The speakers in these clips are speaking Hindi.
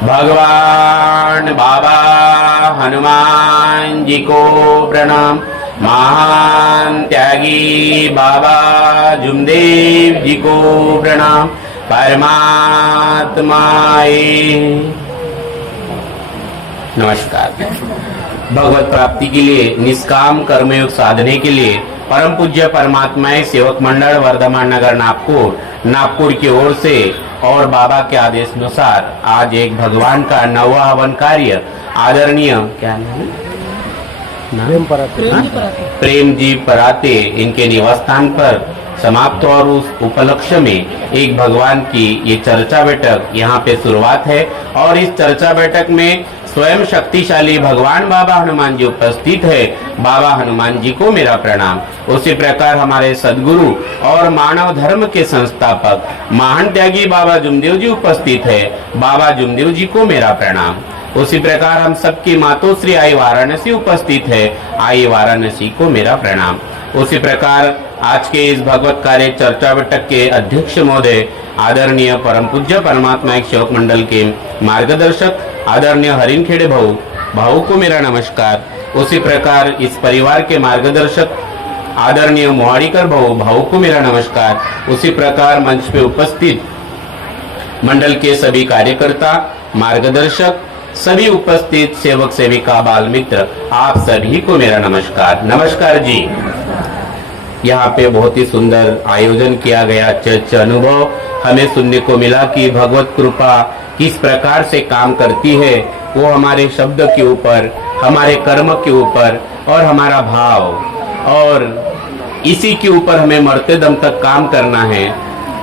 भगवान बाबा हनुमान जी को प्रणाम। महान त्यागी बाबा जुमदेव जी को प्रणाम। परमात्माए नमस्कार। भगवत प्राप्ति के लिए निष्काम कर्मयोग साधने के लिए परम पूज्य परमात्माएं सेवक मंडल वर्धमान नगर नागपुर की ओर से और बाबा के आदेश अनुसार आज एक भगवान का नवा हवन कार्य आदरणीय क्या नाम है प्रेम जी पराते इनके निवास स्थान पर समाप्त और उस उपलक्ष्य में एक भगवान की ये चर्चा बैठक यहाँ पे शुरुआत है। और इस चर्चा बैठक में स्वयं शक्तिशाली भगवान बाबा हनुमान जी उपस्थित है। बाबा हनुमान जी को मेरा प्रणाम। उसी प्रकार हमारे सदगुरु और मानव धर्म के संस्थापक महान त्यागी बाबा जुमदेव जी उपस्थित है। बाबा जुमदेव जी को मेरा प्रणाम। उसी प्रकार हम सबकी मातोश्री आई वाराणसी उपस्थित है। आई वाराणसी को मेरा प्रणाम। उसी प्रकार आज के इस भगवत कार्य चर्चा बैठक के अध्यक्ष महोदय आदरणीय परम पूज्य परमात्मा एक सेवक मंडल के मार्गदर्शक आदरणीय हरिन खेड़े भाऊ को मेरा नमस्कार। उसी प्रकार इस परिवार के मार्गदर्शक आदरणीय मोहाड़ीकर भाऊ को मेरा नमस्कार। उसी प्रकार मंच पे उपस्थित मंडल के सभी कार्यकर्ता मार्गदर्शक सभी उपस्थित सेवक सेविका बाल मित्र आप सभी को मेरा नमस्कार। नमस्कार जी। यहाँ पे बहुत ही सुंदर आयोजन किया गया। अच्छे अनुभव हमें सुनने को मिला कि भगवत कृपा किस प्रकार से काम करती है। वो हमारे शब्द के ऊपर, हमारे कर्म के ऊपर और हमारा भाव और इसी के ऊपर हमें मरते दम तक काम करना है।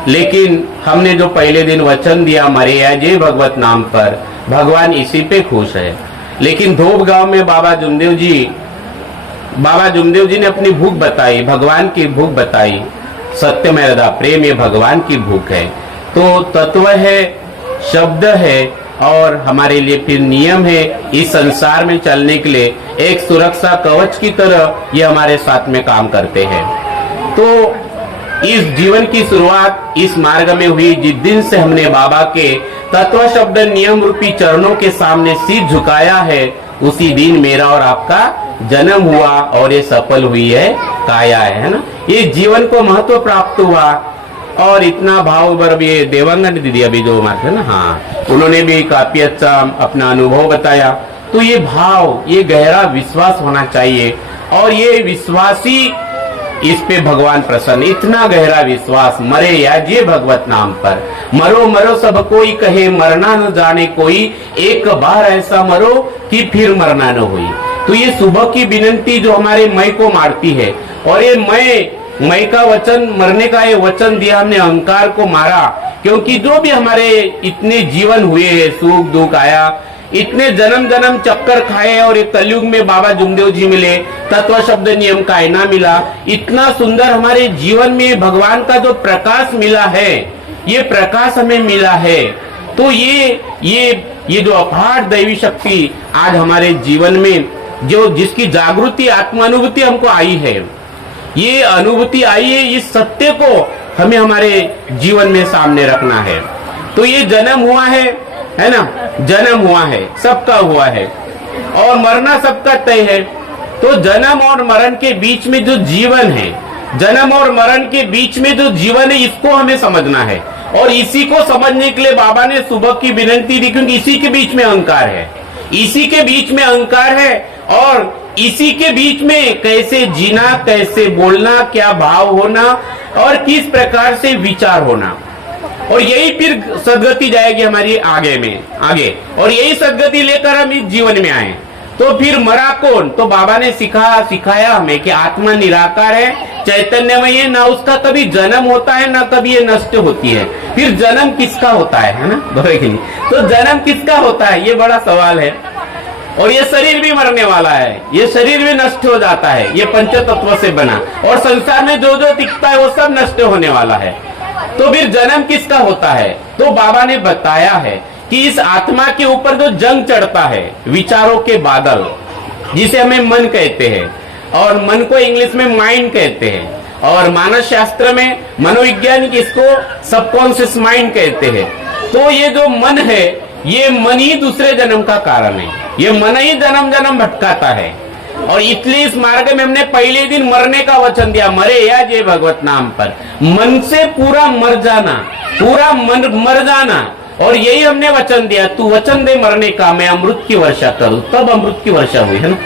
लेकिन हमने जो पहले दिन वचन दिया मरे या जय भगवत नाम पर, भगवान इसी पे खुश है। लेकिन धोब गांव में बाबा जुमदेव जी ने अपनी भूख बताई, भगवान की भूख बताई। सत्य में हृदय प्रेम ये भगवान की भूख है। तो तत्व है, शब्द है और हमारे लिए फिर नियम है। इस संसार में चलने के लिए एक सुरक्षा कवच की तरह ये हमारे साथ में काम करते हैं। तो इस जीवन की शुरुआत इस मार्ग में हुई जिस दिन से हमने बाबा के तत्व शब्द नियम रूपी चरणों के सामने सिर झुकाया है, उसी दिन मेरा और आपका जन्म हुआ और ये सफल हुई है काया है ना। ये जीवन को महत्व प्राप्त हुआ और इतना भाव भर ये देवांगन दीदी अभी जो मारते ना, हाँ, उन्होंने भी काफी अच्छा अपना अनुभव बताया। तो ये भाव, ये गहरा विश्वास होना चाहिए और ये विश्वासी इस पे भगवान प्रसन्न। इतना गहरा विश्वास, मरे या जे भगवत नाम पर, मरो मरो सब कोई कहे मरना न जाने कोई, एक बार ऐसा मरो कि फिर मरना न हुई। तो ये सुबह की विनंती जो हमारे मय को मारती है और ये मय का वचन, मरने का ये वचन दिया हमने, अहंकार को मारा। क्योंकि जो भी हमारे इतने जीवन हुए हैं, सुख दुख आया, इतने जन्म जन्म चक्कर खाए और एक कलयुग में बाबा जुमदेव जी मिले, तत्व शब्द नियम का आईना मिला। इतना सुंदर हमारे जीवन में भगवान का जो प्रकाश मिला है, ये प्रकाश हमें मिला है। तो ये जो अपार दैवी शक्ति आज हमारे जीवन में जो जिसकी जागृति आत्मानुभूति हमको आई है, ये अनुभूति आई है, इस सत्य को हमें हमारे जीवन में सामने रखना है। तो ये जन्म हुआ है ना, जन्म हुआ है, सबका हुआ है और मरना सबका तय है। तो जन्म और मरण के बीच में जो जीवन है, जन्म और मरण के बीच में जो जीवन है, इसको हमें समझना है। और इसी को समझने के लिए बाबा ने सुबह की विनंती दी, क्योंकि इसी के बीच में अहंकार है, इसी के बीच में अहंकार है और इसी के बीच में कैसे जीना, कैसे बोलना, क्या भाव होना और किस प्रकार से विचार होना। और यही फिर सदगति जाएगी हमारी आगे और यही सदगति लेकर हम इस जीवन में आए। तो फिर मरा कौन? तो बाबा ने सिखाया हमें कि आत्मा निराकार है, चैतन्यमय है, ना उसका कभी जन्म होता है ना कभी ये नष्ट होती है। फिर जन्म किसका होता है ना, तो जन्म किसका होता है, ये बड़ा सवाल है। और ये शरीर भी मरने वाला है, ये शरीर भी नष्ट हो जाता है, ये पंच तत्व से बना और संसार में जो जो दिखता है वो सब नष्ट होने वाला है। तो फिर जन्म किसका होता है? तो बाबा ने बताया है कि इस आत्मा के ऊपर जो जंग चढ़ता है, विचारों के बादल, जिसे हमें मन कहते हैं और मन को इंग्लिश में माइंड कहते हैं और मानस शास्त्र में मनोविज्ञान इसको सबकॉन्शियस माइंड कहते हैं। तो ये जो मन है ये मन ही दूसरे जन्म का कारण है। ये मन ही जन्म जन्म भटकाता है। और इसलिए इस मार्ग में हमने पहले दिन मरने का वचन दिया, मरे या जय भगवत नाम पर, मन से पूरा मर जाना, पूरा मन मर जाना। और यही हमने वचन दिया, तू वचन दे मरने का, मैं अमृत की वर्षा करूं। तब अमृत की वर्षा हुई है ना।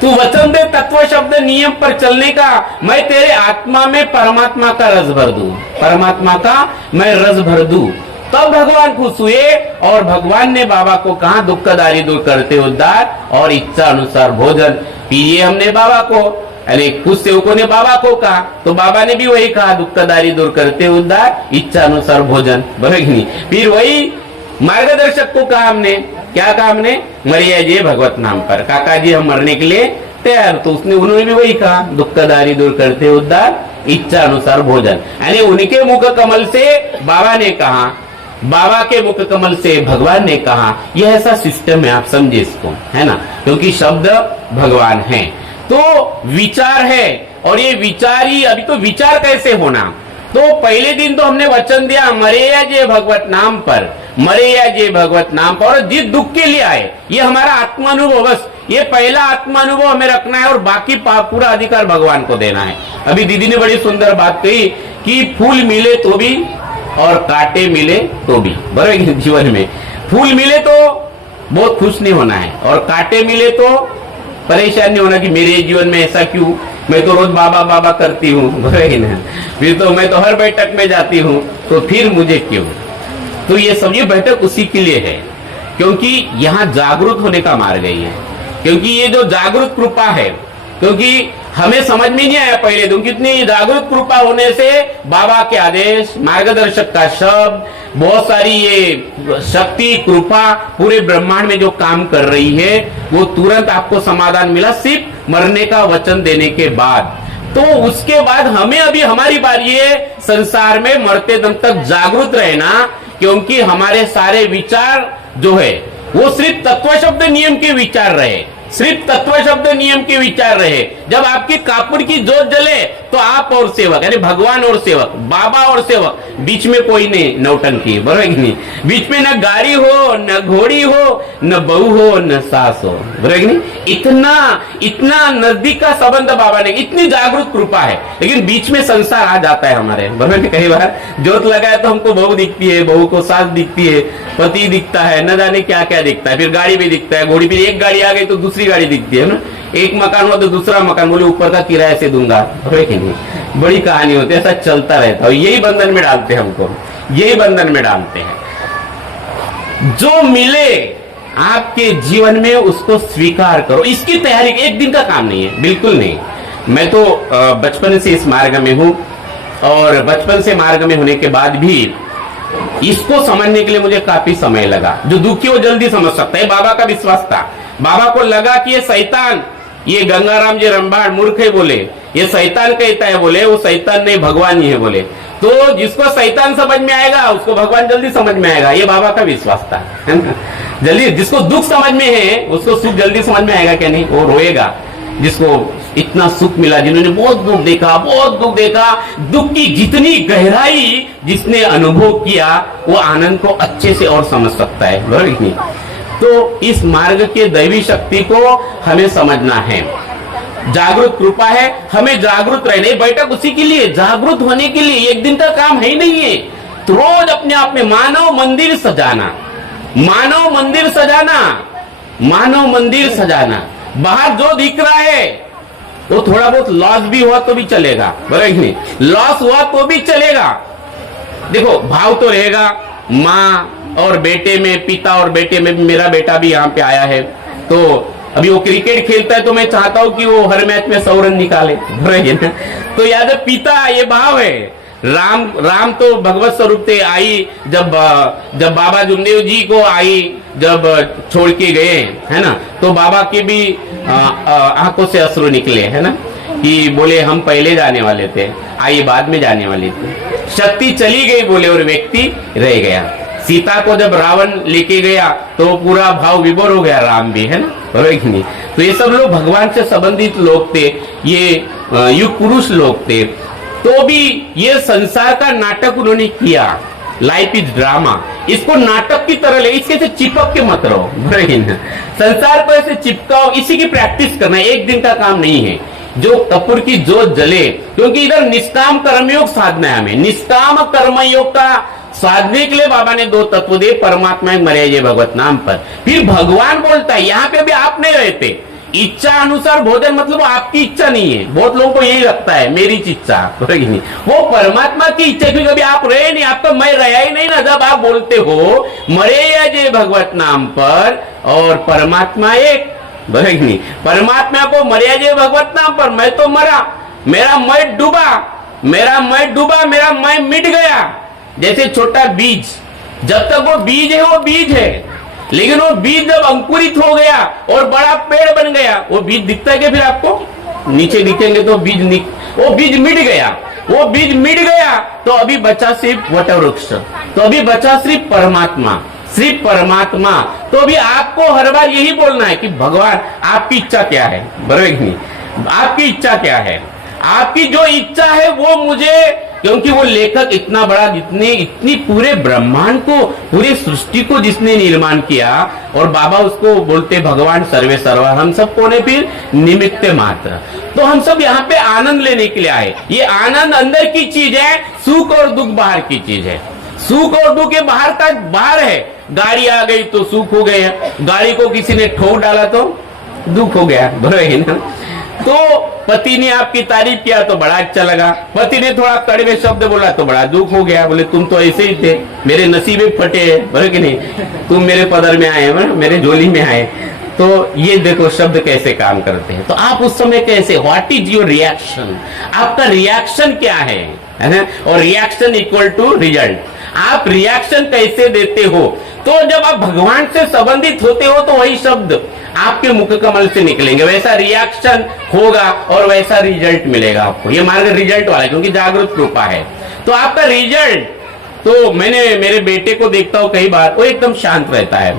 तू वचन दे तत्व शब्द नियम पर चलने का, मैं तेरे आत्मा में परमात्मा का रस भर दूं, परमात्मा का मैं रस भर दूं। तब भगवान खुश हुए और भगवान ने बाबा को कहा दुखदारी दूर करते उद्धार और इच्छा अनुसार भोजन। फिर ये हमने बाबा को, अरे कुछ सेवकों ने बाबा को कहा, तो बाबा ने भी वही कहा, दुखदारी दूर करते उद्धार, इच्छा अनुसार भोजन, बराबर नहीं। फिर वही मार्गदर्शक को कहा हमने, क्या कहा हमने, मरिया जी भगवत नाम पर, काका जी हम मरने के लिए तैयार। तो उन्होंने भी वही कहा, दुखदारी दूर करते उद्धार, इच्छा अनुसार भोजन। यानी उनके मुख कमल से बाबा ने कहा, बाबा के मुख कमल से भगवान ने कहा। यह ऐसा सिस्टम है, आप समझे इसको, है ना, क्योंकि शब्द भगवान है तो विचार है। और ये विचार ही, अभी तो विचार कैसे होना, तो पहले दिन तो हमने वचन दिया, मरे या जय भगवत नाम पर, मरे या जय भगवत नाम पर, और जिस दुख के लिए आए, ये हमारा आत्मानुभव, बस ये पहला आत्मानुभव हमें रखना है और बाकी पूरा अधिकार भगवान को देना है। अभी दीदी ने बड़ी सुंदर बात कही कि फूल मिले तो भी और कांटे मिले तो भी, बराबर। जीवन में फूल मिले तो बहुत खुश नहीं होना है, और कांटे मिले तो परेशान नहीं होना कि मेरे जीवन में ऐसा क्यों, मैं तो रोज बाबा बाबा करती हूँ, बराबर। फिर तो मैं तो हर बैठक में जाती हूँ, तो फिर मुझे क्यों। तो ये सब ये बैठक उसी के लिए है, क्योंकि यहाँ जागरूक होने का मार्ग है। क्योंकि ये जो जागरूक कृपा है, क्योंकि हमें समझ में नहीं आया पहले दिन, कितनी जागरूक कृपा होने से बाबा के आदेश, मार्गदर्शक का शब्द, बहुत सारी ये शक्ति कृपा पूरे ब्रह्मांड में जो काम कर रही है, वो तुरंत आपको समाधान मिला सिर्फ मरने का वचन देने के बाद। तो उसके बाद हमें अभी हमारी बारी है संसार में मरते दम तक जागरूक रहना, क्योंकि हमारे सारे विचार जो है वो सिर्फ तत्व शब्द नियम के विचार रहे, सिर्फ तत्व शब्द नियम के विचार रहे। जब आपकी कापुड़ की जोत जले तो आप और सेवक, यानी भगवान और सेवक, बाबा और सेवक, बीच में कोई नहीं नौटंकी, बराबर नहीं। बीच में न गाड़ी हो, न घोड़ी हो, न बहू हो, न सास हो, बराबर नहीं। इतना इतना नजदीक का संबंध बाबा ने, इतनी जागरूक कृपा है। लेकिन बीच में संसार आ जाता है हमारे, बराबर। कई बार जोत लगाए तो हमको बहू दिखती है, बहू को सास दिखती है, पति दिखता है, न जाने क्या क्या दिखता है, फिर गाड़ी भी दिखता है, घोड़ी भी, एक गाड़ी आ गई तो दूसरी गाड़ी दिखती है ना, एक मकान हुआ तो दूसरा मकान, बोले ऊपर का किराए से दूंगा, नहीं। बड़ी कहानी होती है, ऐसा चलता रहता है। यही बंधन में डालते हैं हमको, यही बंधन में डालते हैं। जो मिले आपके जीवन में उसको स्वीकार करो। इसकी तैयारी एक दिन का काम नहीं है, बिल्कुल नहीं। मैं तो बचपन से इस मार्ग में हूं, और बचपन से मार्ग में होने के बाद भी इसको समझने के लिए मुझे काफी समय लगा। जो दुखी वो जल्दी समझ सकता है, बाबा का विश्वास था। बाबा को लगा कि ये शैतान, ये गंगाराम जी रंबाड़ मूर्ख है, बोले ये शैतान कहता है, बोले वो शैतान नहीं भगवान ही है, बोले। तो जिसको शैतान समझ में आएगा उसको भगवान जल्दी समझ में आएगा, ये बाबा का विश्वास था, है ना। जल्दी जिसको दुख समझ में है उसको सुख जल्दी समझ में आएगा क्या नहीं, वो रोएगा। जिसको इतना सुख मिला, जिन्होंने बहुत दुख देखा, बहुत दुख देखा, दुख की जितनी गहराई जिसने अनुभव किया, वो आनंद को अच्छे से और समझ सकता है, बराबर नहीं। तो इस मार्ग के दैवी शक्ति को हमें समझना है। जागरूक कृपा है, हमें जागरूक रहने, बैठक उसी के लिए, जागरूक होने के लिए। एक दिन का काम है ही नहीं है। तो रोज अपने आप में मानव मंदिर सजाना, मानव मंदिर सजाना, मानव मंदिर सजाना। बाहर जो दिख रहा है वो थोड़ा बहुत लॉस भी हुआ तो भी चलेगा, बराबर नहीं, लॉस हुआ तो भी चलेगा। देखो भाव तो रहेगा, माँ और बेटे में, पिता और बेटे में। मेरा बेटा भी यहाँ पे आया है, तो अभी वो क्रिकेट खेलता है, तो मैं चाहता हूँ कि वो हर मैच में 100 रन निकाले, तो याद पिता, ये भाव है। राम तो भगवत स्वरूप थे, आई जब बाबा जुमदेव जी को आई जब छोड़ के गए, है ना, तो बाबा के भी आंखों से अश्रु निकले, है ना, कि बोले हम पहले जाने वाले थे, आई बाद में जाने वाली थी। शक्ति चली गई, बोले, और व्यक्ति रह गया। सीता को जब रावण लेके गया तो पूरा भाव विभोर हो गया, राम भी, है ना, बराबर नहीं। तो ये सब लोग भगवान से संबंधित लोग थे, ये युग पुरुष लोग थे। तो भी ये संसार का नाटक उन्होंने किया, लाइफ इज ड्रामा, इसको नाटक की तरह ले, इसके से चिपक के मत रहो, संसार को ऐसे चिपकाओ, इसी की प्रैक्टिस करना, एक दिन का काम नहीं है। जो कपूर की जोत जले, क्योंकि इधर निष्काम कर्मयोग साधना है, हमें निष्काम कर्मयोग का साधने के लिए बाबा ने दो तत्व दे, परमात्मा एक मर्यादा भगवत नाम पर। फिर भगवान बोलता है, यहाँ पे भी आप नहीं रहते, इच्छा अनुसार भोजन, मतलब आपकी इच्छा नहीं है। बहुत लोगों को यही लगता है मेरी इच्छा, नहीं, वो परमात्मा की इच्छा, क्योंकि कभी आप रहे नहीं, आपका मैं रहा ही नहीं ना। जब आप बोलते हो मरे या जे भगवत नाम पर, और परमात्मा एक, नहीं, परमात्मा को मरे जे भगवत नाम पर, मैं तो मरा, मेरा मैं डूबा, मेरा मैं मिट गया। जैसे छोटा बीज, जब तक वो बीज है वो बीज है, लेकिन वो बीज जब अंकुरित हो गया और बड़ा पेड़ बन गया, वो बीज दिखता है कि फिर आपको नीचे दिखेंगे तो वो बीज मिट गया, वो बीज मिट गया, तो अभी बचा सिर्फ वटवृक्ष, तो अभी बचा सिर्फ परमात्मा, सिर्फ परमात्मा। तो अभी आपको हर बार यही बोलना है कि भगवान आपकी इच्छा क्या है, बराबर नहीं, आपकी इच्छा क्या है, आपकी जो इच्छा है वो मुझे, क्योंकि वो लेखक इतना बड़ा, जितने इतनी पूरे ब्रह्मांड को, पूरी सृष्टि को जिसने निर्माण किया, और बाबा उसको बोलते भगवान सर्वे सर्वा, हम सब कौन है फिर, निमित्त मात्र। तो हम सब यहाँ पे आनंद लेने के लिए आए। ये आनंद अंदर की चीज है, सुख और दुख बाहर की चीज है। सुख और दुख के बाहर का बाहर है, गाड़ी आ गई तो सुख हो गया, गाड़ी को किसी ने ठोक डाला तो दुख हो गया, बराबर है ना। तो पति ने आपकी तारीफ किया तो बड़ा अच्छा लगा, पति ने थोड़ा कड़वे शब्द बोला तो बड़ा दुख हो गया, बोले तुम तो ऐसे ही थे, मेरे नसीबे फटे है, बराबर कि नहीं, तुम मेरे पदर में आए, मेरे झोली में आए। तो ये देखो शब्द कैसे काम करते हैं। तो आप उस समय कैसे, व्हाट इज योर रिएक्शन, आपका रिएक्शन क्या है ना, और रिएक्शन इक्वल टू रिजल्ट, आप रिएक्शन कैसे देते हो। तो जब आप भगवान से संबंधित होते हो तो वही शब्द आपके मुख कमल से निकलेंगे, वैसा रिएक्शन होगा और वैसा रिजल्ट मिलेगा आपको। ये मार्ग रिजल्ट वाला है, क्योंकि जागृत कृपा है। तो आपका रिजल्ट, तो मैंने मेरे बेटे को देखता हूं कई बार, वो एकदम शांत रहता है,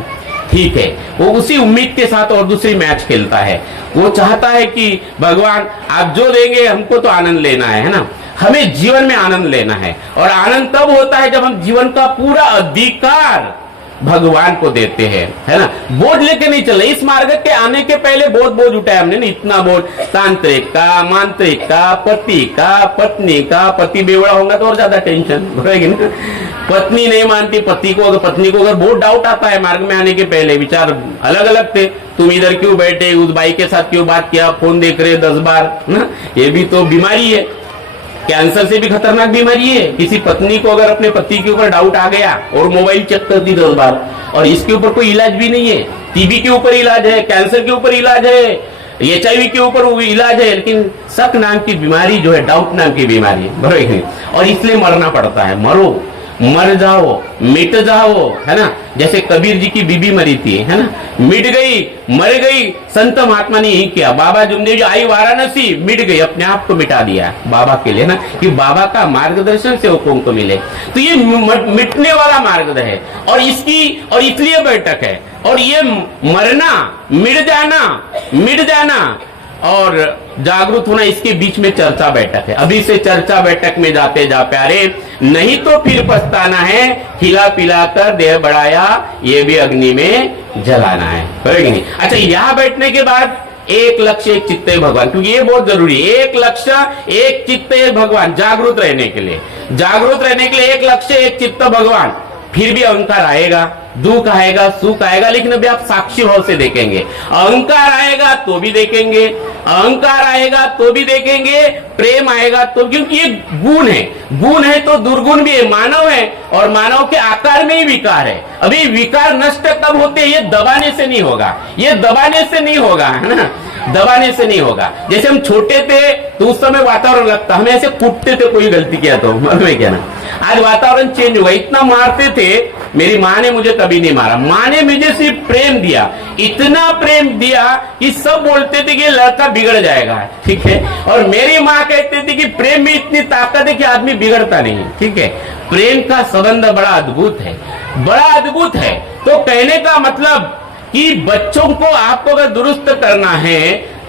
ठीक है, वो उसी उम्मीद के साथ और दूसरी मैच खेलता है। वो चाहता है कि भगवान आप जो देंगे हमको तो आनंद लेना है ना, हमें जीवन में आनंद लेना है। और आनंद तब होता है जब हम जीवन का पूरा अधिकार भगवान को देते हैं, है ना। बोझ लेके नहीं चले, इस मार्ग के आने के पहले बहुत बोझ उठाया हमने, इतना बोझ, तांत्रिक का, मांत्रिक का, पति का, पत्नी का, पति बेवड़ा होगा तो और ज्यादा टेंशन रहेगी ना। पत्नी नहीं मानती पति को, अगर पत्नी को अगर बहुत डाउट आता है मार्ग में आने के पहले, विचार अलग अलग थे, तुम इधर क्यों बैठे, उस बाई के साथ क्यों बात किया, फोन देख रहे 10 बार ना, ये भी तो बीमारी है, कैंसर से भी खतरनाक बीमारी है। किसी पत्नी को अगर अपने पति के ऊपर डाउट आ गया और मोबाइल चेक कर दी 10 बार, और इसके ऊपर कोई इलाज भी नहीं है, टीबी के ऊपर इलाज है, कैंसर के ऊपर इलाज है, HIV के ऊपर इलाज है, लेकिन शक नाम की बीमारी जो है, डाउट नाम की बीमारी है, बराबर। और इसलिए मरना पड़ता है, मरो, मर जाओ, मिट जाओ, है ना। जैसे कबीर जी की बीबी मरी थी, है ना, मिट गई, मर गई, संत महात्मा ने यही किया। बाबा जुमदेव जी आई वाराणसी, मिट गई, अपने आप को मिटा दिया बाबा के लिए ना, कि बाबा का मार्गदर्शन से हुक्म को मिले। तो ये मिटने वाला मार्ग है, और इसलिए बैठक है। और ये मरना, मिट जाना और जागरूक होना, इसके बीच में चर्चा बैठक है। अभी से चर्चा बैठक में जाते जा प्यारे, नहीं तो फिर पछताना है, खिला पिला कर देह बढ़ाया, ये भी अग्नि में जलाना है, करेंगे नहीं। अच्छा, यहाँ बैठने के बाद एक लक्ष्य एक चित्त भगवान, क्योंकि ये बहुत जरूरी है, एक लक्ष्य एक चित्त भगवान, जागरूक रहने के लिए एक लक्ष्य एक चित्त भगवान। फिर भी अहंकार आएगा, दुख आएगा, सुख आएगा, लेकिन अभी आप साक्षी भाव से देखेंगे। अहंकार आएगा तो भी देखेंगे, अहंकार आएगा तो भी देखेंगे, प्रेम आएगा तो, क्योंकि ये गुण है तो दुर्गुण भी है, मानव है, और मानव के आकार में ही विकार है। अभी विकार नष्ट कब होते हैं, ये दबाने से नहीं होगा, है ना, दबाने से नहीं होगा। जैसे हम छोटे थे तो उस समय वातावरण लगता, हमें ऐसे कूटते थे, कोई गलती किया तो, मालूम क्या ना। आज वातावरण चेंज हुआ, इतना मारते थे, मेरी माँ ने मुझे कभी नहीं मारा, माँ ने मुझे सिर्फ प्रेम दिया, इतना प्रेम दिया कि सब बोलते थे कि लड़का बिगड़ जाएगा, ठीक है। और मेरी माँ कहती थी कि प्रेम में इतनी ताकत है कि आदमी बिगड़ता नहीं, ठीक है। प्रेम का संबंध बड़ा अद्भुत है। तो कहने का मतलब कि बच्चों को आपको अगर दुरुस्त करना है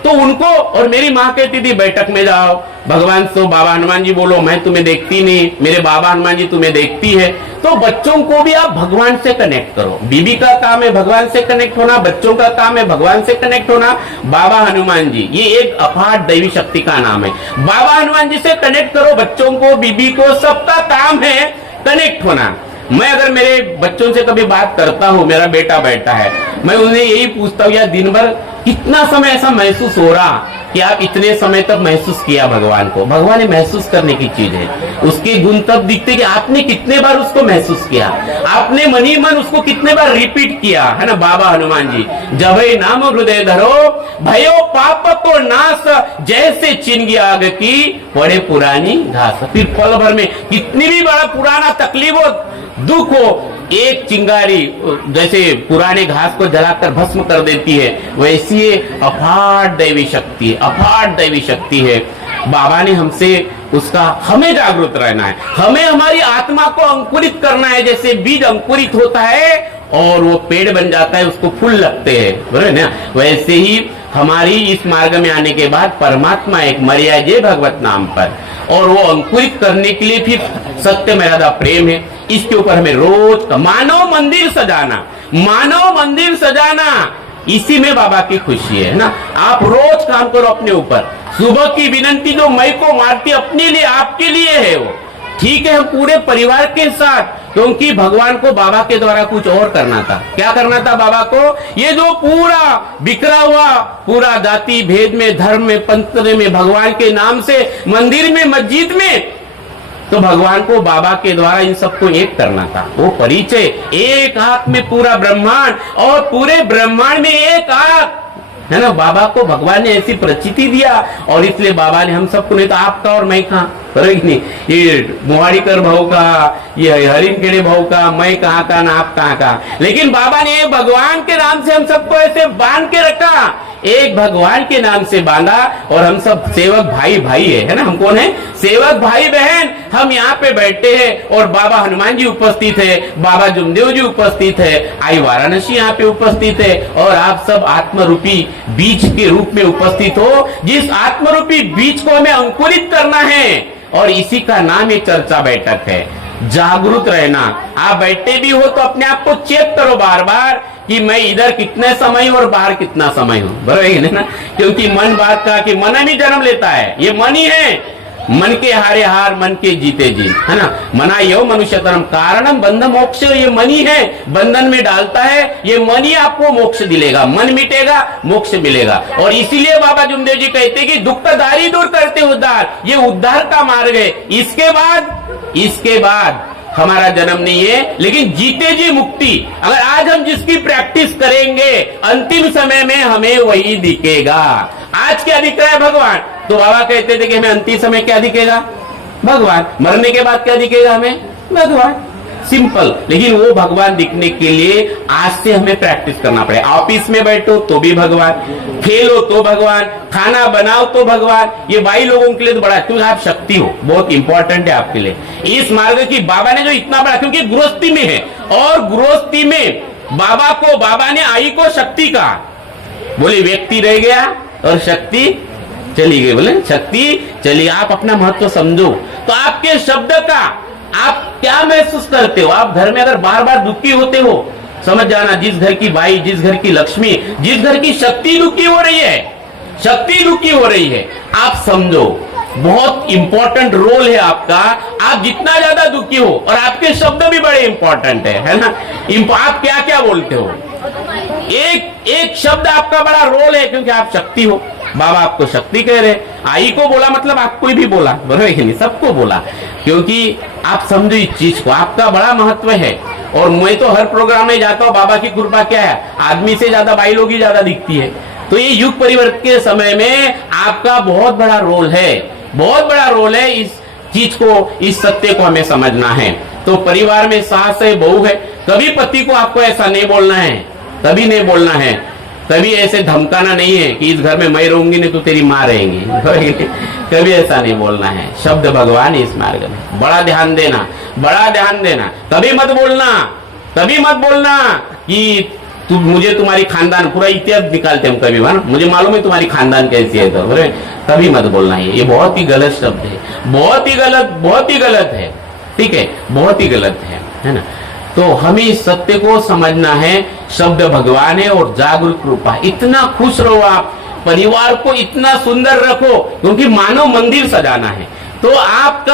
तो उनको, और मेरी माँ कहती थी बैठक में जाओ, भगवान तो बाबा हनुमान जी बोलो, मैं तुम्हें देखती नहीं, मेरे बाबा हनुमान जी तुम्हें देखती है। तो बच्चों को भी आप भगवान से कनेक्ट करो। बीबी का काम है भगवान से कनेक्ट होना, बच्चों का काम है भगवान से कनेक्ट होना। बाबा हनुमान जी ये एक अपार दैवी शक्ति का नाम है। बाबा हनुमान जी से कनेक्ट करो, बच्चों को, बीबी को, सबका काम है कनेक्ट होना। मैं अगर मेरे बच्चों से कभी बात करता हूं, मेरा बेटा बैठा है, मैं उन्हें यही पूछता हूं, यार दिन भर कितना समय ऐसा महसूस हो रहा कि आप इतने समय तक महसूस किया भगवान को। भगवान महसूस करने की चीज है, उसके गुण तब दिखते कि आपने कितने बार उसको महसूस किया, आपने मनी मन उसको कितने बार रिपीट किया, है ना। बाबा हनुमान जी, जब नाम हृदय धरो भयो पाप को नाश, जैसे चिन्ह आग की बड़े पुरानी घास। फिर पल भर में कितनी भी बड़ा पुराना तकलीफ हो, दुख हो, एक चिंगारी जैसे पुराने घास को जलाकर भस्म कर देती है, वैसी ये अपार दैवी शक्ति है, अपार दैवी शक्ति है। बाबा ने हमसे उसका, हमें जागरूक रहना है, हमें हमारी आत्मा को अंकुरित करना है। जैसे बीज अंकुरित होता है और वो पेड़ बन जाता है, उसको फूल लगते हैं, बराबर ना, वैसे ही हमारी इस मार्ग में आने के बाद परमात्मा एक मर्यादा जय भगवत नाम पर, और वो अंकुरित करने के लिए फिर सत्य मर्यादा प्रेम है। इसके ऊपर हमें रोज मानव मंदिर सजाना, मानव मंदिर सजाना, इसी में बाबा की खुशी है ना। आप रोज काम करो अपने ऊपर। सुबह की विनंती जो मई को मारती अपने लिए, आपके लिए है वो, ठीक है, हम पूरे परिवार के साथ, क्योंकि भगवान को बाबा के द्वारा कुछ और करना था। क्या करना था बाबा को? ये जो पूरा बिखरा हुआ, पूरा जाति भेद में, धर्म में, पंथ में, भगवान के नाम से मंदिर में, मस्जिद में, तो भगवान को बाबा के द्वारा इन सबको एक करना था। वो परिचय, एक आंख में पूरा ब्रह्मांड, और पूरे ब्रह्मांड में एक आंख, है ना। बाबा को भगवान ने ऐसी प्रचिति दिया, और इसलिए बाबा ने हम सबको, नहीं तो आपका और मैं कहाँ, करेगी नहीं, ये मुहाड़ीकर भाव का, ये हरिनखेड़े भाव का, मैं कहाँ का ना आप कहाँ का, लेकिन बाबा ने भगवान के नाम से हम सबको ऐसे बांध के रखा, एक भगवान के नाम से बांधा, और हम सब सेवक भाई भाई है ना। हम कौन है? सेवक भाई बहन। हम यहाँ पे बैठे हैं, और बाबा हनुमान जी उपस्थित है, बाबा जुमदेव जी उपस्थित है, आई वाराणसी यहाँ पे उपस्थित है, और आप सब आत्मरूपी बीज के रूप में उपस्थित हो, जिस आत्मरूपी बीज को हमें अंकुरित करना है, और इसी का नाम ये चर्चा बैठक है। जागरूक रहना। आप बैठे भी हो तो अपने आप को चेक करो बार बार कि मैं इधर कितने समय हूं और बाहर कितना समय हूं, बराबर है ना। क्योंकि मन बात का कि मन भी जन्म लेता है, ये मन ही है, मन के हारे हार, मन के जीते जीत, है ना। मना यो मनुष्य धर्म कारणम बंध मोक्ष, ये मन ही है, बंधन में डालता है, ये मन ही आपको मोक्ष दिलेगा, मन मिटेगा मोक्ष मिलेगा। और इसीलिए बाबा जुमदेव जी कहते कि दुखदारी दूर करते उद्धार, ये उद्धार का मार्ग है। इसके बाद हमारा जन्म नहीं है, लेकिन जीते जी मुक्ति। अगर आज हम जिसकी प्रैक्टिस करेंगे, अंतिम समय में हमें वही दिखेगा। आज क्या दिख रहा है? भगवान। तो बाबा कहते थे कि हमें अंतिम समय क्या दिखेगा? भगवान। मरने के बाद क्या दिखेगा हमें? भगवान। सिंपल। लेकिन वो भगवान दिखने के लिए आज से हमें प्रैक्टिस करना पड़ेगा। ऑफिस में बैठो तो भी भगवान, खेलो तो भगवान, खाना बनाओ तो भगवान। ये भाई लोगों के लिए तो बड़ा, क्योंकि आप शक्ति हो, बहुत इंपॉर्टेंट है आपके लिए। इस मार्ग की बाबा ने जो इतना बड़ा, क्योंकि गृहस्थी में है, और गृहस्थी में बाबा ने आई को शक्ति कहा। बोले व्यक्ति रह गया और शक्ति चली गई। बोले शक्ति चली। आप अपना महत्व समझो। तो आपके शब्द का आप क्या महसूस करते हो? आप घर में अगर बार बार दुखी होते हो, समझ जाना जिस घर की बाई, जिस घर की लक्ष्मी, जिस घर की शक्ति दुखी हो रही है, शक्ति दुखी हो रही है, आप समझो बहुत इंपॉर्टेंट रोल है आपका। आप जितना ज्यादा दुखी हो, और आपके शब्द भी बड़े इंपॉर्टेंट है ना। आप क्या क्या बोलते हो, एक शब्द आपका बड़ा रोल है, क्योंकि आप शक्ति हो। बाबा आपको शक्ति कह रहे। आई को बोला मतलब आपको भी बोला, बराबर है नहीं, सबको बोला, क्योंकि आप समझो इस चीज को, आपका बड़ा महत्व है। और मैं तो हर प्रोग्राम में जाता हूँ, बाबा की कृपा क्या है, आदमी से ज्यादा भाई लोग ही ज्यादा दिखती है। तो ये युग परिवर्तन के समय में आपका बहुत बड़ा रोल है, बहुत बड़ा रोल है। इस चीज को, इस सत्य को हमें समझना है। तो परिवार में सास है, बहू है, कभी पति को आपको ऐसा नहीं बोलना है, कभी नहीं बोलना है, कभी ऐसे धमकाना नहीं है कि इस घर में मैं रहूंगी नहीं तो तेरी माँ रहेंगी, कभी ऐसा नहीं बोलना है। शब्द भगवान इस मार्ग में बड़ा ध्यान देना, बड़ा ध्यान देना। कभी मत बोलना कि मुझे तुम्हारी खानदान पूरा इतिहास निकालते हम कभी बार, मुझे मालूम है तुम्हारी खानदान कैसी है, तो बोले कभी मत बोलना ये बहुत ही गलत शब्द है, बहुत ही गलत है, ठीक है, बहुत ही गलत है ना। तो हमें इस सत्य को समझना है, शब्द भगवान है और जागरूक रूपा। इतना खुश रहो आप, परिवार को इतना सुंदर रखो, क्योंकि मानव मंदिर सजाना है। तो आप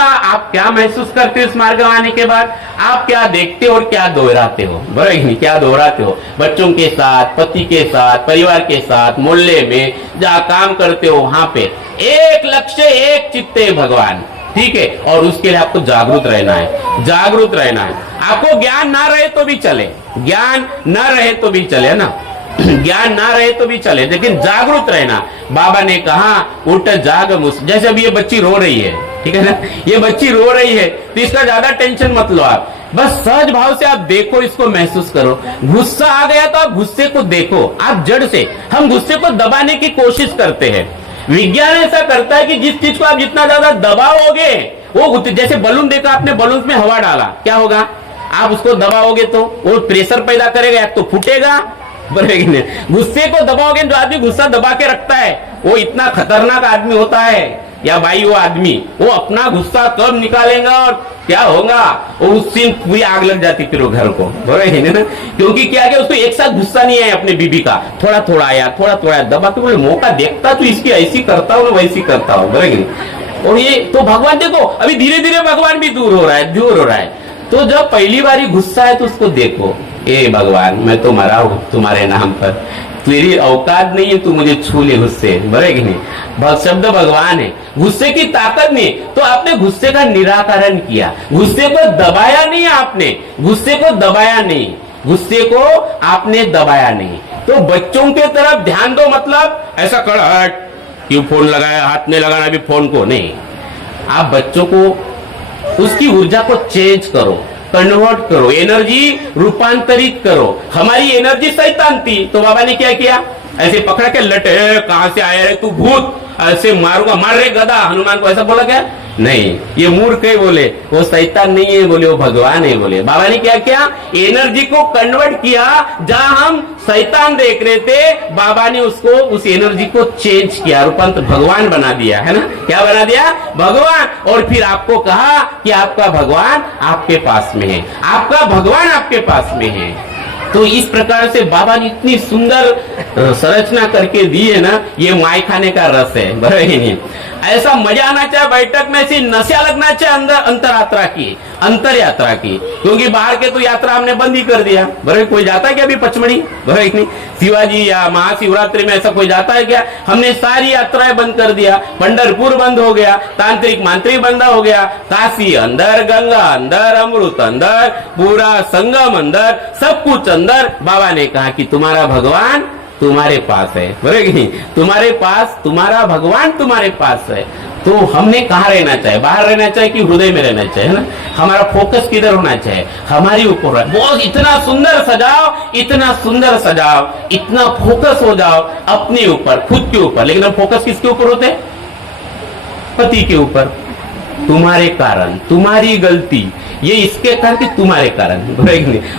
क्या महसूस करते हो इस मार्ग में आने के बाद? आप क्या देखते हो और क्या दोहराते हो, बराबर क्या दोहराते हो? बच्चों के साथ, पति के साथ, परिवार के साथ, मोहल्ले में जहाँ काम करते हो वहां पे एक लक्ष्य, एक चित्त है भगवान, ठीक है। और उसके लिए आपको जागरूक रहना है, जागरूक रहना है। आपको ज्ञान ना रहे तो भी चले, ज्ञान ना रहे तो भी चले ना, ज्ञान ना रहे तो भी चले, लेकिन जागरूक रहना। बाबा ने कहा उठ जाग मुस, जैसे अभी ये बच्ची रो रही है, ठीक है ना, ये बच्ची रो रही है, तो इसका ज्यादा टेंशन मत लो आप, बस सहज भाव से आप देखो, इसको महसूस करो। गुस्सा आ गया तो आप गुस्से को देखो, आप जड़ से। हम गुस्से को दबाने की कोशिश करते हैं, विज्ञान ऐसा करता है कि जिस चीज को आप जितना ज्यादा दबाओगे, वो जैसे बलून देखा आपने, बलून में हवा डाला, क्या होगा? आप उसको दबाओगे तो वो प्रेशर पैदा करेगा, या तो फूटेगा, बराबर। गुस्से को दबाओगे, जो आदमी गुस्सा दबा के रखता है वो इतना खतरनाक आदमी होता है, या भाई वो आदमी, वो अपना गुस्सा कब निकालेगा और क्या होगा, वो उस दिन पूरी आग लग जाती फिर वो घर को, बराबर ना। क्योंकि क्या उसको एक साथ गुस्सा नहीं आया अपने बीबी का, थोड़ा थोड़ा आया, थोड़ा थोड़ा दबा के बोले मौका देखता तो इसकी ऐसी करता हूँ वैसी करता हूँ, बराबर। और ये तो भगवान देखो अभी धीरे धीरे भगवान भी दूर हो रहा है। तो जब पहली बारी गुस्सा है तो उसको देखो, ए भगवान मैं तो मरा हूं तुम्हारे नाम पर, तेरी औकात नहीं है तू मुझे छू ले गुस्से, बराबर नहीं। शब्द भगवान है, गुस्से की ताकत नहीं। तो आपने गुस्से का निराकरण किया, गुस्से को दबाया नहीं, आपने गुस्से को दबाया नहीं, गुस्से को आपने दबाया नहीं। तो बच्चों के तरफ ध्यान दो, मतलब ऐसा कर हट क्यों फोन लगाया, हाथ में लगाना भी फोन को नहीं। आप बच्चों को उसकी ऊर्जा को चेंज करो, कन्वर्ट करो, एनर्जी रूपांतरित करो। हमारी एनर्जी शैतान थी, तो बाबा ने क्या किया, ऐसे पकड़ के लटे, कहां से आया रे तू भूत, ऐसे मारूंगा, मार रे गधा, हनुमान को ऐसा बोला क्या? नहीं, ये मूर्ख है बोले, वो शैतान नहीं है बोले, वो भगवान है बोले। बाबा ने क्या किया, एनर्जी को कन्वर्ट किया। जहां हम शैतान देख रहे थे, बाबा ने उसको, उस एनर्जी को चेंज किया, रूपांतर भगवान बना दिया, है ना। क्या बना दिया? भगवान। और फिर आपको कहा कि आपका भगवान आपके पास में है, आपका भगवान आपके पास में है। तो इस प्रकार से बाबा ने इतनी सुंदर संरचना करके दी है ना, ये माय खाने का रस है, बराबर नहीं। ऐसा मजा आना चाहिए बैठक में, ऐसी नशा लगना चाहिए अंदर, अंतर यात्रा की, क्योंकि बाहर के तो यात्रा हमने बंद ही कर दिया, बराबर। कोई जाता है क्या अभी पचमढ़ी, बराबर नहीं, शिवाजी या महाशिवरात्रि में ऐसा कोई जाता है क्या? हमने सारी यात्राएं बंद कर दिया, पंढरपुर बंद हो गया, तांत्रिक मांत्रिक बंद हो गया, काशी अंदर, गंगा अंदर, अमृत अंदर, पूरा संगम अंदर, सब कुछ अंदर। बाबा ने कहा कि तुम्हारा भगवान तुम्हारे पास है, बराबर, तुम्हारे पास, तुम्हारा भगवान तुम्हारे पास है। तो हमने कहाँ रहना चाहिए? बाहर रहना चाहिए कि हृदय में रहना चाहिए, है ना। हमारा फोकस किधर होना चाहिए? हमारी ऊपर। बहुत इतना सुंदर सजाओ, इतना सुंदर सजाओ, इतना फोकस हो जाओ अपने ऊपर, खुद के ऊपर। लेकिन अब फोकस किसके ऊपर होते? पति के ऊपर। तुम्हारे कारण, तुम्हारी गलती, ये इसके कारण कि तुम्हारे कारण,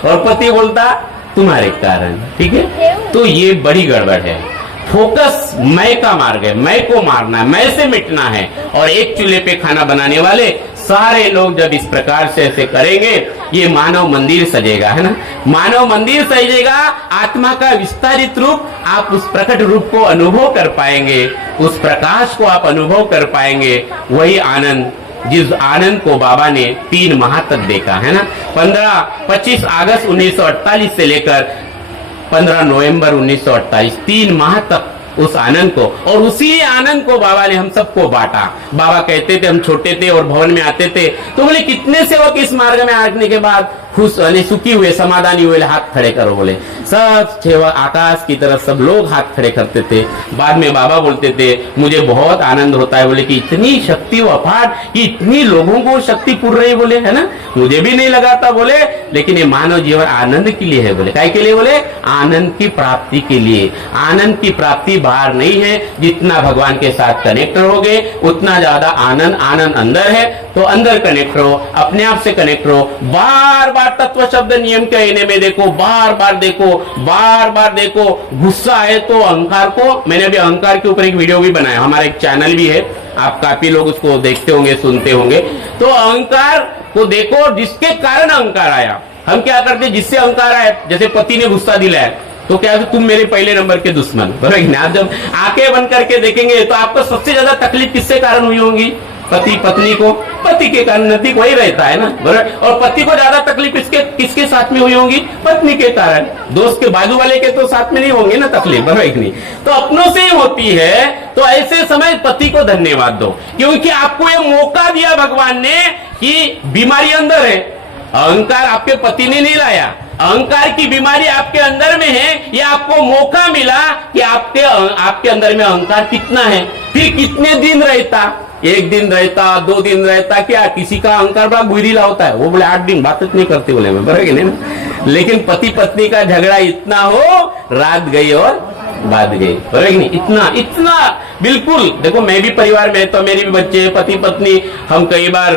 और पति बोलता तुम्हारे कारण, ठीक है। तो ये बड़ी गड़बड़ है। फोकस मैं का मार्ग है, मैं को मारना है, मैं से मिटना है। और एक चूल्हे पे खाना बनाने वाले सारे लोग जब इस प्रकार से ऐसे करेंगे, ये मानव मंदिर सजेगा, है ना। मानव मंदिर सजेगा, आत्मा का विस्तारित रूप, आप उस प्रकट रूप को अनुभव कर पाएंगे, उस प्रकाश को आप अनुभव कर पाएंगे। वही आनंद, जिस आनंद को बाबा ने 3 माह तक देखा, है ना। 25 अगस्त 1948 से लेकर 15 नवंबर 1948, 3 माह तक उस आनंद को, और उसी आनंद को बाबा ने हम सबको बांटा। बाबा कहते थे, हम छोटे थे और भवन में आते थे तो बोले कितने सेवक इस मार्ग में आने के बाद खुश, सुखी हुए, समाधानी हुए, हाथ खड़े करो। बोले सब सेवक, आकाश की तरफ सब लोग हाथ खड़े करते थे। बाद में बाबा बोलते थे, मुझे बहुत आनंद होता है, बोले कि इतनी शक्ति वो अपार, कि इतनी लोगों को शक्ति पुर रही, बोले, है ना। मुझे भी नहीं लगाता, बोले, लेकिन ये मानव जीवन आनंद के लिए है, बोले। काय के लिए? बोले आनंद की प्राप्ति के लिए। आनंद की प्राप्ति बाहर नहीं है, जितना भगवान के साथ कनेक्ट रहोगे उतना ज्यादा आनंद, आनंद अंदर है। तो अंदर कनेक्ट रहो, अपने आप से कनेक्ट रहो, बार बार बार तत्व शब्द नियम कहने में देखो, बार बार देखो गुस्सा है तो अहंकार को, मैंने अभी अहंकार के ऊपर एक वीडियो भी बनाया, हमारा एक चैनल भी है, आप काफी लोग उसको देखते होंगे, सुनते होंगे। तो अहंकार को देखो, जिसके कारण अहंकार आया। हम क्या करते, जिससे अहंकार आया, जैसे पति ने गुस्सा दिलाया तो क्या, तुम मेरे पहले नंबर के दुश्मन, बराबर। आप जब आंखें बंद करके देखेंगे तो आपको सबसे ज्यादा तकलीफ किससे कारण हुई होगी? पति पत्नी को, पति के कारण नतीक वही रहता है ना, बराबर। और पति को ज्यादा तकलीफ किसके साथ में हुई होगी? पत्नी के कारण। दोस्त के बाजू वाले के तो साथ में नहीं होंगे ना तकलीफ, बराबर नहीं। तो अपनों से ही होती है। तो ऐसे समय पति को धन्यवाद दो, क्योंकि आपको ये मौका दिया भगवान ने कि बीमारी अंदर है, अहंकार आपके पति ने नहीं लाया, अहंकार की बीमारी आपके अंदर में है। ये आपको मौका मिला कि आपके अंदर में अहंकार कितना है। फिर कितने दिन रहता, 1 दिन रहता, 2 दिन रहता, क्या किसी का अहंकार बड़ा गुरीला होता है, वो बोले 8 दिन बात नहीं करते, बोले मैं, बराबर नहीं। लेकिन पति पत्नी का झगड़ा इतना हो, रात गई और बात गई, बराबर नहीं। इतना बिल्कुल। देखो मैं भी परिवार में, तो मेरे भी बच्चे, पति पत्नी, हम कई बार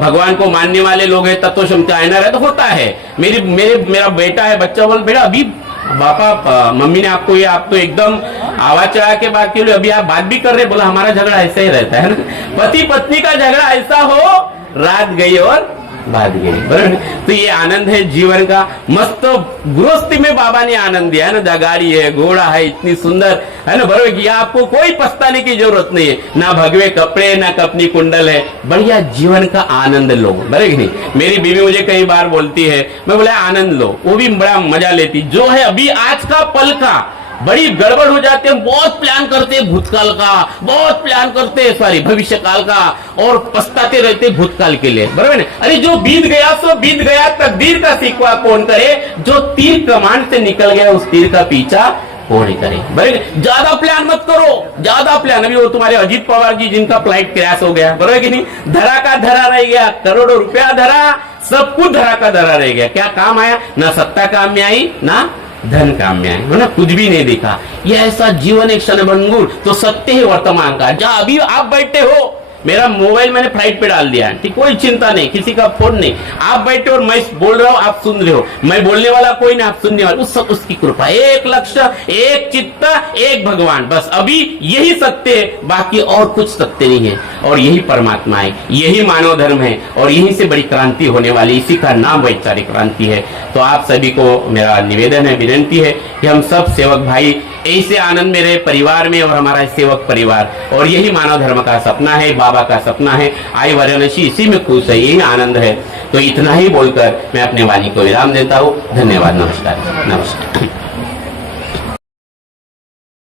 भगवान को मानने वाले लोग हैं, तत्व क्षमता है ना, तो होता है। मेरा बेटा है, बच्चा बोल, बेटा अभी पापा मम्मी ने आपको ये, आप तो एकदम आवाज चढ़ा के बात की, अभी आप बात भी कर रहे, बोला हमारा झगड़ा ऐसा ही रहता है ना। पति पत्नी का झगड़ा ऐसा हो, रात गई और बात गई, बराबर। तो ये आनंद है जीवन का। मस्त गृहस्थी में बाबा ने आनंद दिया है ना, गाड़ी है, घोड़ा है, इतनी सुंदर है ना, बराबर। कि आपको कोई पछताने की जरूरत नहीं है, ना भगवे कपड़े, ना कपनी कुंडल है, बढ़िया जीवन का आनंद लो, बराबर नहीं। मेरी बीवी मुझे कई बार बोलती है, मैं बोला आनंद लो, वो भी बड़ा मजा लेती। जो है अभी आज का पल का बड़ी गड़बड़ हो जाती है, हम बहुत प्लान करते हैं भूतकाल का, बहुत प्लान करते हैं सॉरी भविष्य काल का, और पछताते रहते भूतकाल के लिए, बराबर ना। अरे जो बीत गया सो बीत गया, तकदीर का सिकवा कौन करे, जो तीर कमान से निकल गया उस तीर का पीछा कौन करे, बराबर। ज्यादा प्लान मत करो, ज्यादा प्लान। अभी वो तुम्हारे अजीत पवार जी जिनका फ्लाइट क्रैश हो गया, बराबर कि नहीं, धरा का धरा रह गया, करोड़ों रुपया धरा, सब कुछ धरा का धरा रह गया। क्या काम आया? ना सत्ता काम में आई, ना धन काम में आए, है ना, कुछ भी नहीं दिखा। ये ऐसा जीवन एक क्षणभंगुर। तो सत्य है वर्तमान का। जहां अभी आप बैठे हो, मेरा मोबाइल मैंने फ्लाइट पे डाल दिया है, ठीक, कोई चिंता नहीं, किसी का फोन नहीं, आप बैठे और मैं बोल रहा हूं, आप सुन रहे हो, मैं बोलने वाला कोई नहीं, आप सुनने वाले, उस उसकी कृपा। एक लक्ष्य, एक चित्त, एक भगवान, बस अभी यही सत्य है, बाकी और कुछ सत्य नहीं है। और यही परमात्मा है, यही मानव धर्म है, और यहीं से बड़ी क्रांति होने वाली, इसी का नाम वैचारिक क्रांति है। तो आप सभी को मेरा निवेदन है, विनती है कि हम सब सेवक भाई ऐसे आनंद में रहे परिवार में, और हमारा सेवक परिवार, और यही मानव धर्म का सपना है, बाबा का सपना है। आई वाराणसी इसी में खुश है, यही में आनंद है। तो इतना ही बोलकर मैं अपने वाणी को विराम देता हूँ। धन्यवाद, नमस्कार।